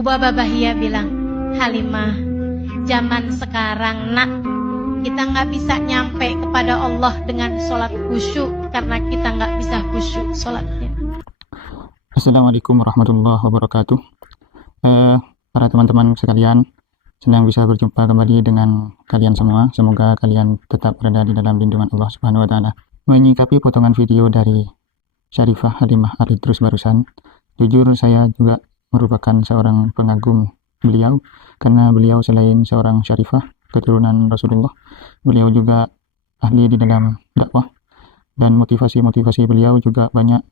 Ubaba Bahia bilang, Halimah, zaman sekarang nak, kita nggak bisa nyampe kepada Allah dengan sholat khusyuk karena kita nggak bisa khusyuk sholatnya. Assalamualaikum warahmatullahi wabarakatuh. Para teman-teman sekalian, senang bisa berjumpa kembali dengan kalian semua. Semoga kalian tetap berada di dalam lindungan Allah Subhanahu wa Ta'ala. Menyikapi potongan video dari Syarifah Halimah Al-Idrus barusan, jujur saya juga merupakan seorang pengagum beliau, karena beliau selain seorang syarifah keturunan Rasulullah, beliau juga ahli di dalam dakwah, dan motivasi-motivasi beliau juga banyak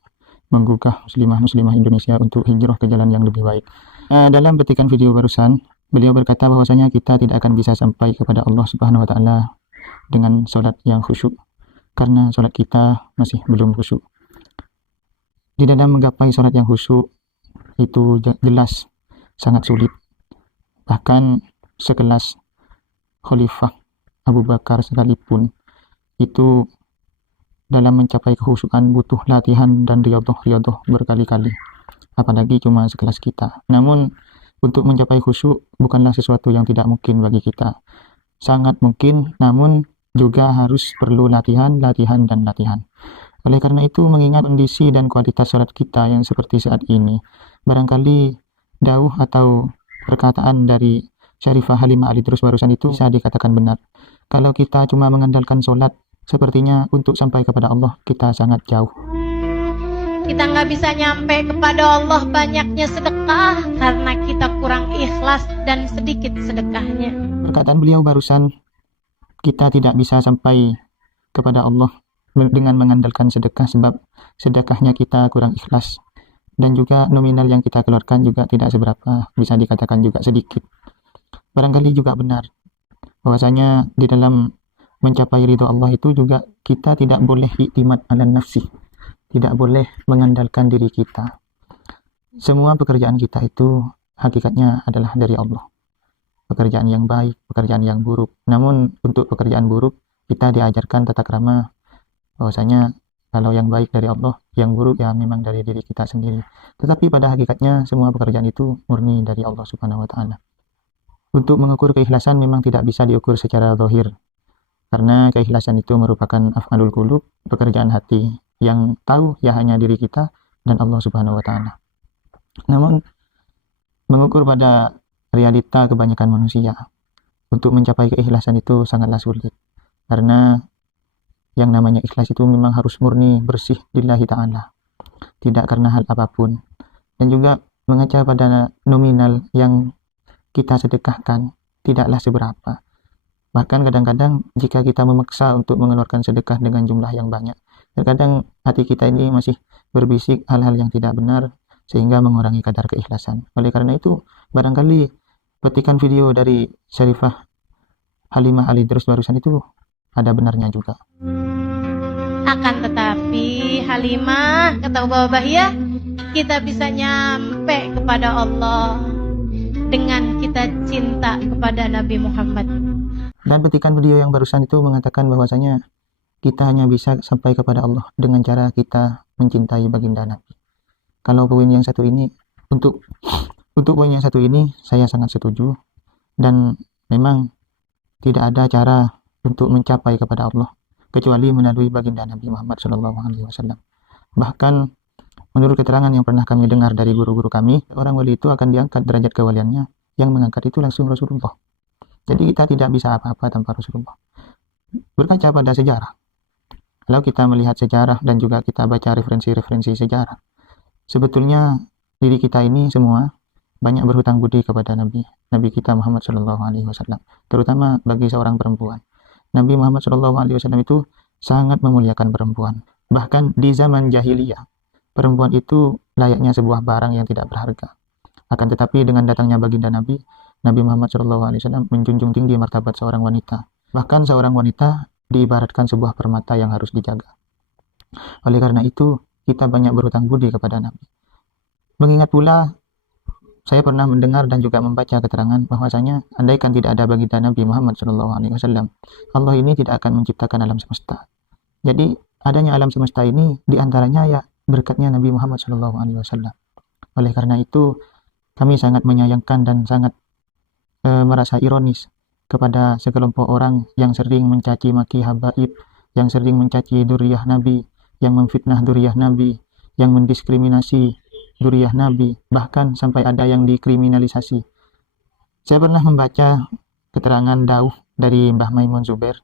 menggugah muslimah-muslimah Indonesia untuk hijrah ke jalan yang lebih baik. Dalam petikan video barusan, beliau berkata bahwasanya kita tidak akan bisa sampai kepada Allah Subhanahu wa Ta'ala dengan sholat yang khusyuk, karena sholat kita masih belum khusyuk. Di dalam menggapai sholat yang khusyuk itu jelas sangat sulit. Bahkan sekelas Khalifah Abu Bakar sekalipun itu dalam mencapai kekhusyukan butuh latihan dan riyadhah berkali-kali, apalagi cuma sekelas kita. Namun untuk mencapai khusyuk bukanlah sesuatu yang tidak mungkin bagi kita. Sangat mungkin, namun juga harus perlu latihan. Oleh karena itu, mengingat kondisi dan kualitas sholat kita yang seperti saat ini, barangkali dauh atau perkataan dari Syarifah Halimah Al-Idrus barusan itu bisa dikatakan benar. Kalau kita cuma mengandalkan sholat, sepertinya untuk sampai kepada Allah kita sangat jauh. Kita nggak bisa nyampe kepada Allah banyaknya sedekah karena kita kurang ikhlas dan sedikit sedekahnya. Perkataan beliau barusan, kita tidak bisa sampai kepada Allah dengan mengandalkan sedekah, sebab sedekahnya kita kurang ikhlas, dan juga nominal yang kita keluarkan juga tidak seberapa, bisa dikatakan juga sedikit. Barangkali juga benar bahwasanya di dalam mencapai ridho Allah itu juga kita tidak boleh iktimad ala nafsi, tidak boleh mengandalkan diri kita. Semua pekerjaan kita itu hakikatnya adalah dari Allah, pekerjaan yang baik, pekerjaan yang buruk. Namun untuk pekerjaan buruk kita diajarkan tata krama bahwasanya kalau yang baik dari Allah, yang buruk ya memang dari diri kita sendiri. Tetapi pada hakikatnya semua pekerjaan itu murni dari Allah Subhanahu wa Ta'ala. Untuk mengukur keikhlasan memang tidak bisa diukur secara zahir, karena keikhlasan itu merupakan af'alul qulub, pekerjaan hati yang tahu ya hanya diri kita dan Allah Subhanahu wa Ta'ala. Namun mengukur pada realita kebanyakan manusia, untuk mencapai keikhlasan itu sangatlah sulit, karena yang namanya ikhlas itu memang harus murni, bersih lillahi ta'ala, tidak karena hal apapun. Dan juga mengaca pada nominal yang kita sedekahkan tidaklah seberapa. Bahkan kadang-kadang jika kita memaksa untuk mengeluarkan sedekah dengan jumlah yang banyak, terkadang hati kita ini masih berbisik hal-hal yang tidak benar, sehingga mengurangi kadar keikhlasan. Oleh karena itu, barangkali petikan video dari Syarifah Halimah Al-Idrus barusan itu ada benarnya juga. Akan tetapi Halimah, kata Ubaba Bahia, kita bisa nyampe kepada Allah dengan kita cinta kepada Nabi Muhammad. Dan petikan video yang barusan itu mengatakan bahwasanya kita hanya bisa sampai kepada Allah dengan cara kita mencintai baginda Nabi. Kalau poin yang satu ini, untuk poin yang satu ini saya sangat setuju, dan memang tidak ada cara untuk mencapai kepada Allah kecuali melalui baginda Nabi Muhammad SAW. Bahkan menurut keterangan yang pernah kami dengar dari guru-guru kami, orang wali itu akan diangkat derajat kewaliannya, yang mengangkat itu langsung Rasulullah. Jadi kita tidak bisa apa-apa tanpa Rasulullah. Berkaca pada sejarah, kalau kita melihat sejarah dan juga kita baca referensi-referensi sejarah, sebetulnya diri kita ini semua banyak berhutang budi kepada Nabi kita Muhammad SAW, terutama bagi seorang perempuan. Nabi Muhammad SAW itu sangat memuliakan perempuan. Bahkan di zaman jahiliyah, perempuan itu layaknya sebuah barang yang tidak berharga. Akan tetapi dengan datangnya baginda Nabi Muhammad SAW menjunjung tinggi martabat seorang wanita. Bahkan seorang wanita diibaratkan sebuah permata yang harus dijaga. Oleh karena itu, kita banyak berhutang budi kepada Nabi. Mengingat pula saya pernah mendengar dan juga membaca keterangan bahwasanya andaikan tidak ada baginda Nabi Muhammad SAW, Allah ini tidak akan menciptakan alam semesta. Jadi adanya alam semesta ini diantaranya ya berkatnya Nabi Muhammad SAW. Oleh karena itu kami sangat menyayangkan dan sangat merasa ironis kepada sekelompok orang yang sering mencaci maki habaib, yang sering mencaci duriyah Nabi, yang memfitnah duriyah Nabi, yang mendiskriminasi duriyah Nabi, bahkan sampai ada yang dikriminalisasi. Saya pernah membaca keterangan dauh dari Mbah Maimun Zubair.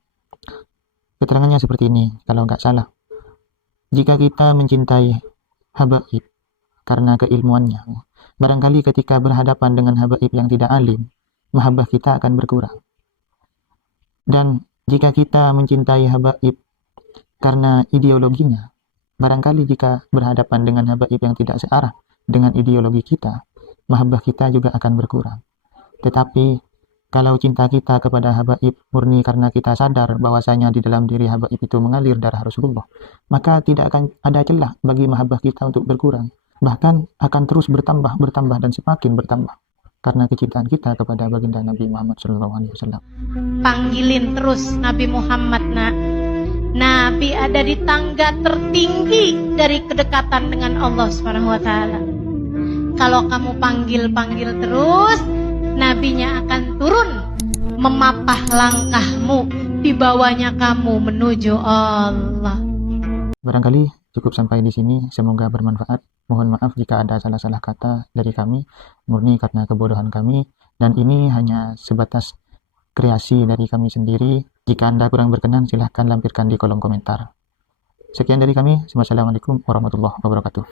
Keterangannya seperti ini, kalau nggak salah. Jika kita mencintai habaib karena keilmuannya, barangkali ketika berhadapan dengan habaib yang tidak alim, mahabbah kita akan berkurang. Dan jika kita mencintai habaib karena ideologinya, barangkali jika berhadapan dengan habaib yang tidak searah dengan ideologi kita, mahabbah kita juga akan berkurang. Tetapi kalau cinta kita kepada habaib murni karena kita sadar bahwasanya di dalam diri habaib itu mengalir darah Rasulullah, maka tidak akan ada celah bagi mahabbah kita untuk berkurang. Bahkan akan terus bertambah dan semakin bertambah karena kecintaan kita kepada baginda Nabi Muhammad SAW. Panggilin terus Nabi Muhammad, nak. Nabi ada di tangga tertinggi dari kedekatan dengan Allah SWT. Kalau kamu panggil terus, Nabinya akan turun memapah langkahmu, di bawahnya kamu menuju Allah. Barangkali cukup sampai di sini, semoga bermanfaat. Mohon maaf jika ada salah-salah kata dari kami, murni karena kebodohan kami, dan ini hanya sebatas kreasi dari kami sendiri. Jika Anda kurang berkenan, silahkan lampirkan di kolom komentar. Sekian dari kami. Wassalamualaikum warahmatullahi wabarakatuh.